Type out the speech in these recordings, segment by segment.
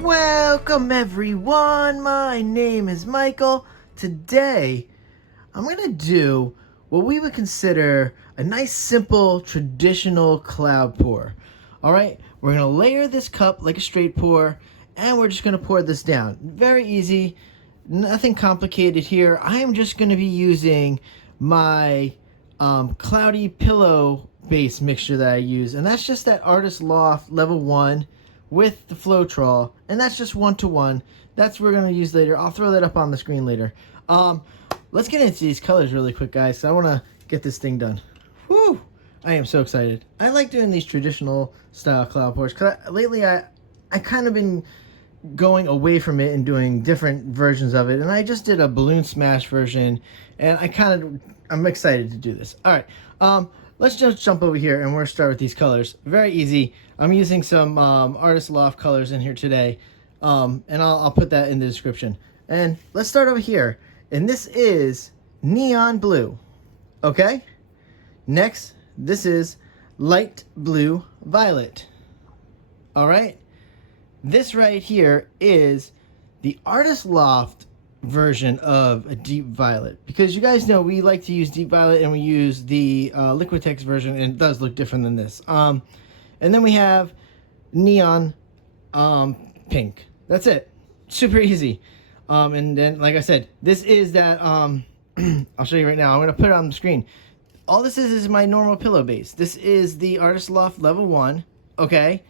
Welcome everyone, my name is Michael. Today, I'm going to do what we would consider a nice, simple, traditional cloud pour. Alright, we're going to layer this cup like a straight pour, and we're just going to pour this down. Very easy, nothing complicated here. I am just going to be using my cloudy pillow base mixture that I use, and that's just that Artist Loft level 1 with the Floetrol, and that's just 1-to-1. That's what we're going to use later. I'll throw that up on the screen later. Let's get into these colors really quick, guys. So I want to get this thing done. Woo! I am so excited. I like doing these traditional style cloud pours, because lately I kind of been going away from it and doing different versions of it, and I just did a balloon smash version, and I'm excited to do this. All right, let's just jump over here, and we're going to start with these colors. Very easy. I'm using some Artist Loft colors in here today, and I'll put that in the description. And let's start over here, and this is neon blue. Okay, next this is light blue violet. All right, this right here is the Artist Loft version of a deep violet, because you guys know we like to use deep violet, and we use the Liquitex version, and it does look different than this. And then we have neon pink. That's it. Super easy. And then, like I said, this is that I'll show you right now. I'm going to put it on the screen. All this is my normal pillow base. This is the Artist Loft level 1, okay?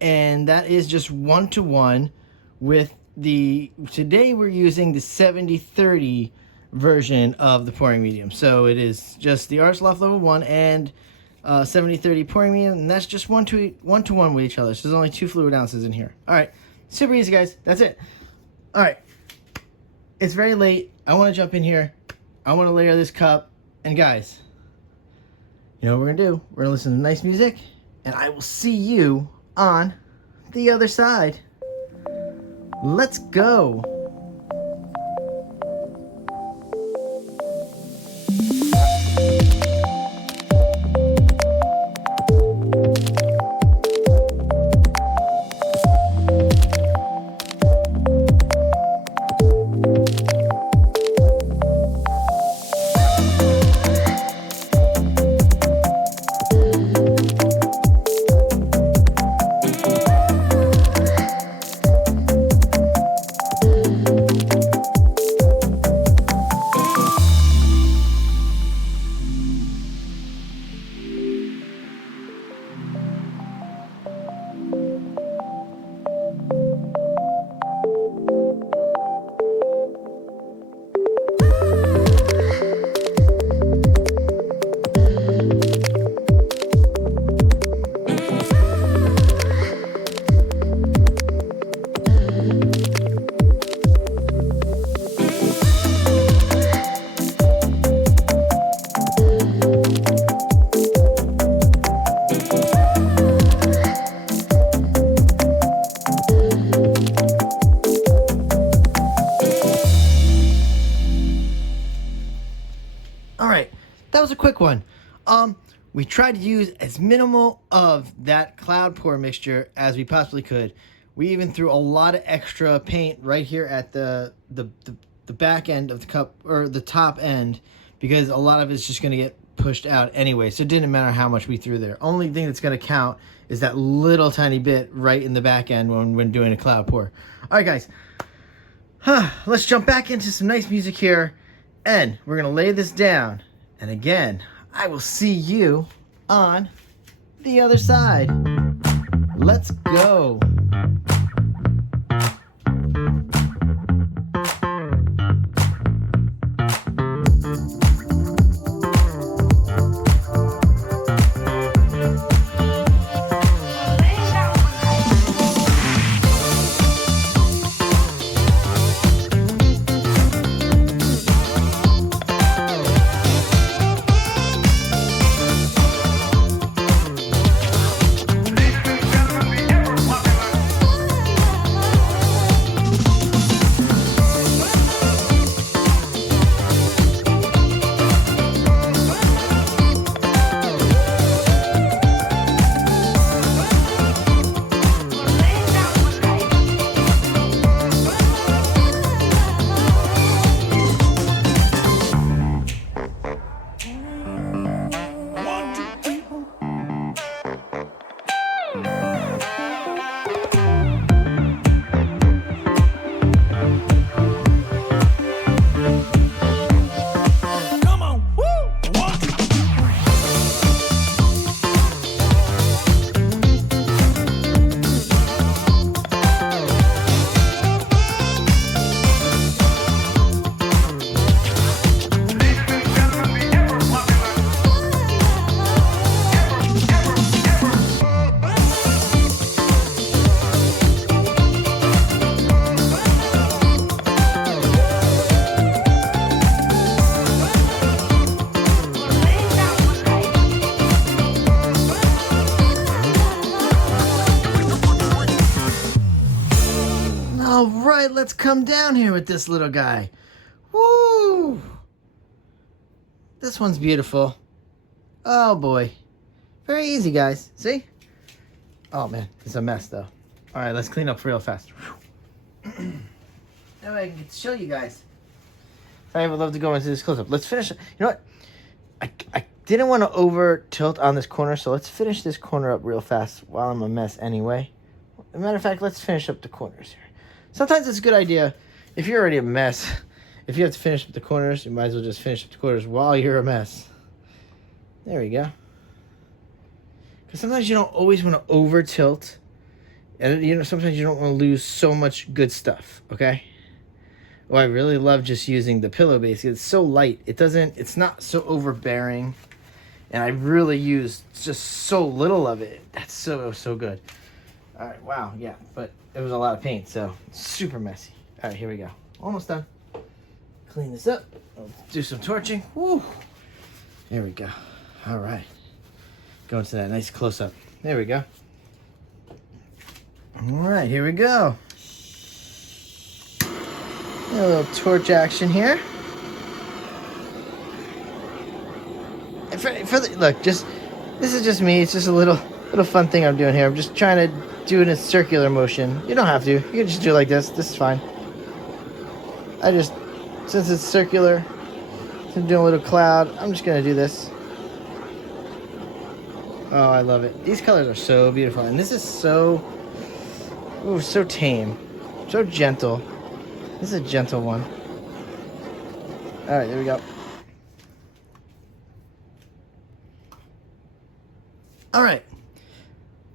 And that is just 1-to-1 with today we're using the 70-30 version of the pouring medium. So it is just the Artist Loft level 1 and 70-30 pouring medium, and that's just 1-to-1 with each other. So there's only 2 fluid ounces in here. All right, super easy, guys. That's it. All right, it's very late. I want to jump in here. I want to layer this cup, and guys, you know what we're gonna do? We're gonna listen to nice music, and I will see you on the other side. Let's go. Alright, that was a quick one. We tried to use as minimal of that cloud pour mixture as we possibly could. We even threw a lot of extra paint right here at the back end of the cup, or the top end, because a lot of it's just going to get pushed out anyway, so it didn't matter how much we threw there. Only thing that's going to count is that little tiny bit right in the back end when doing a cloud pour. Alright guys, let's jump back into some nice music here, and we're going to lay this down. And again, I will see you on the other side. Let's go. All right, let's come down here with this little guy. Woo! This one's beautiful. Oh boy. Very easy, guys. See? Oh man, it's a mess though. All right, let's clean up real fast. That way I can get to show you guys. I would love to go into this close-up. Let's finish. You know what? I didn't want to over tilt on this corner, so let's finish this corner up real fast while I'm a mess anyway. As a matter of fact, let's finish up the corners here. Sometimes it's a good idea, if you're already a mess, if you have to finish up the corners, you might as well just finish up the corners while you're a mess. There we go. Because sometimes you don't always want to over tilt, and sometimes you don't want to lose so much good stuff, okay? Oh, I really love just using the pillow base. It's so light. It's not so overbearing. And I really use just so little of it. That's so good. All right, wow, yeah. But it was a lot of paint, so super messy. All right, here we go. Almost done. Clean this up. I'll do some torching. Woo. There we go. All right. Go into that nice close-up. There we go. All right, here we go. A little torch action here. And look, this is just me. It's just a little fun thing I'm doing here. I'm just trying to do it in a circular motion. You don't have to. You can just do it like this. This is fine. Since it's circular, since I'm doing a little cloud, I'm just gonna do this. Oh, I love it. These colors are so beautiful, and this is so tame, so gentle. This is a gentle one. All right, there we go. All right.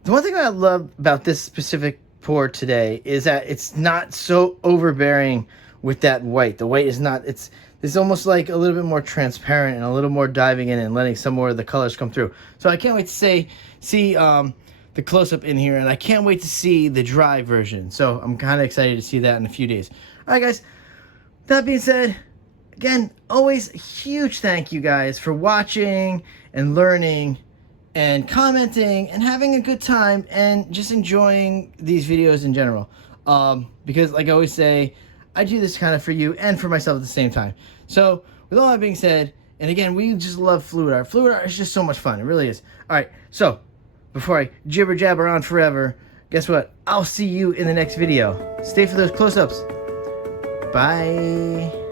The one thing I love about this specific pour today is that it's not so overbearing with that white. The white is not, it's almost like a little bit more transparent and a little more diving in and letting some more of the colors come through. So I can't wait to see the close-up in here, and I can't wait to see the dry version. So I'm kind of excited to see that in a few days. All right, guys. That being said, again, always a huge thank you guys for watching and learning and commenting and having a good time and just enjoying these videos in general. Because like I always say, I do this kind of for you and for myself at the same time. So with all that being said, and again, we just love fluid art. Fluid art is just so much fun. It really is. All right, so before I jibber jabber on forever, guess what? I'll see you in the next video. Stay for those close-ups. Bye.